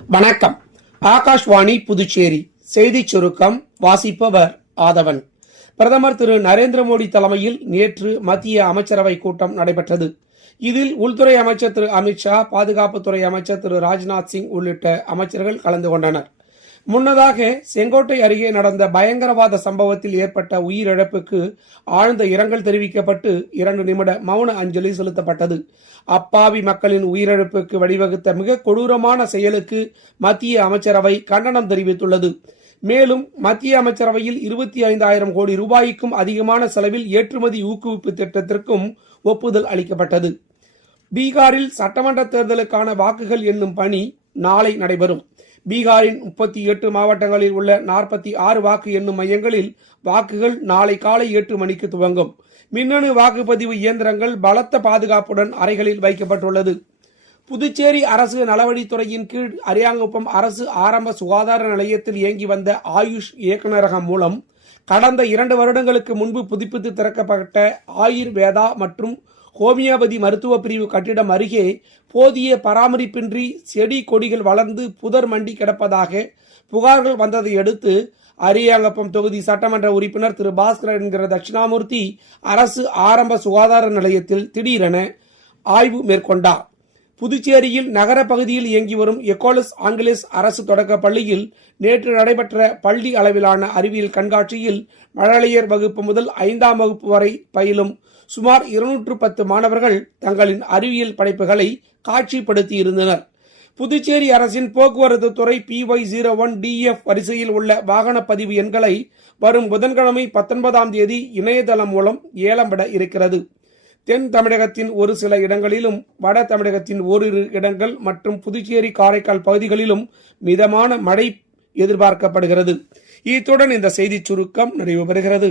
வணக்கம். ஆகாஷ்வாணி புதுச்சேரி செய்திச் சுருக்கம் வாசிப்பவர் ஆதவன். பிரதமர் திரு நரேந்திர மோடி தலைமையில் நேற்று மத்திய அமைச்சரவை கூட்டம் நடைபெற்றது. இதில் உள்துறை அமைச்சர் திரு அமித்ஷா, பாதுகாப்புத்துறை அமைச்சர் திரு ராஜ்நாத் சிங் உள்ளிட்ட அமைச்சர்கள் கலந்து கொண்டனர். முன்னதாக செங்கோட்டை அருகே நடந்த பயங்கரவாத சம்பவத்தில் ஏற்பட்ட உயிரிழப்புக்கு ஆழ்ந்த இரங்கல் தெரிவிக்கப்பட்டு 2 நிமிட மௌன அஞ்சலி செலுத்தப்பட்டது. அப்பாவி மக்களின் உயிரிழப்புக்கு வழிவகுத்த மிக கொடூரமான செயலுக்கு மத்திய அமைச்சரவை கண்டனம் தெரிவித்துள்ளது. மேலும் மத்திய அமைச்சரவையில் 25,000 கோடி ரூபாய்க்கும் அதிகமான செலவில் ஏற்றுமதி ஊக்குவிப்பு திட்டத்திற்கும் ஒப்புதல் அளிக்கப்பட்டது. பீகாரில் சட்டமன்ற தேர்தலுக்கான வாக்குகள் எண்ணும் பணி நாளை நடைபெறும். பீகாரின் 38 மாவட்டங்களில் உள்ள 46 வாக்கு எண்ணும் மையங்களில் வாக்குகள் நாளை காலை 8 மணிக்கு துவங்கும். மின்னணு வாக்குப்பதிவு இயந்திரங்கள் பலத்த பாதுகாப்புடன் அறைகளில் வைக்கப்பட்டுள்ளது. புதுச்சேரி அரசு நலவழித்துறையின் கீழ் அரியாங்குப்பம் அரசு ஆரம்ப சுகாதார நிலையத்தில் இயங்கி வந்த ஆயுஷ் இயக்குநரகம் மூலம் கடந்த 2 வருடங்களுக்கு முன்பு புதுப்பித்து திறக்கப்பட்ட ஆயுர்வேதா மற்றும் ஹோமியோபதி மருத்துவ பிரிவு கட்டிடம் அருகே போதிய பராமரிப்பின்றி செடி கொடிகள் வளர்ந்து புதர் மண்டி கிடப்பதாக புகார்கள் வந்ததை அடுத்து அரியாங்குப்பம் தொகுதி சட்டமன்ற உறுப்பினர் திரு பாஸ்கர் என்கிற தட்சிணாமூர்த்தி அரசு ஆரம்ப சுகாதார நிலையத்தில் திடீரென ஆய்வு மேற்கொண்டார். புதுச்சேரியில் நகர பகுதியில் இயங்கி வரும் எக்கோலஸ் ஆங்கிலஸ் அரசு தொடக்க பள்ளியில் நேற்று நடைபெற்ற பள்ளி அளவிலான அறிவியல் கண்காட்சியில் மழலையர் வகுப்பு முதல் 5ஆம் வகுப்பு வரை பயிலும் சுமார் 210 மாணவர்கள் தங்களின் அறிவியல் படைப்புகளை காட்சிப்படுத்தியிருந்தனர். புதுச்சேரி அரசின் போக்குவரத்து துறை PY01DF வரிசையில் உள்ள வாகன பதிவு எண்களை வரும் புதன்கிழமை 19ஆம் தேதி இணையதளம் மூலம் ஏலம் விட இருக்கிறது. தென் தமிழகத்தின் ஒரு சில இடங்களிலும் வட தமிழகத்தின் ஓரிரு இடங்கள் மற்றும் புதுச்சேரி காரைக்கால் பகுதிகளிலும் மிதமான மழை எதிர்பார்க்கப்படுகிறது. இத்துடன் இந்த செய்திச் சுருக்கம் நிறைவு பெறுகிறது.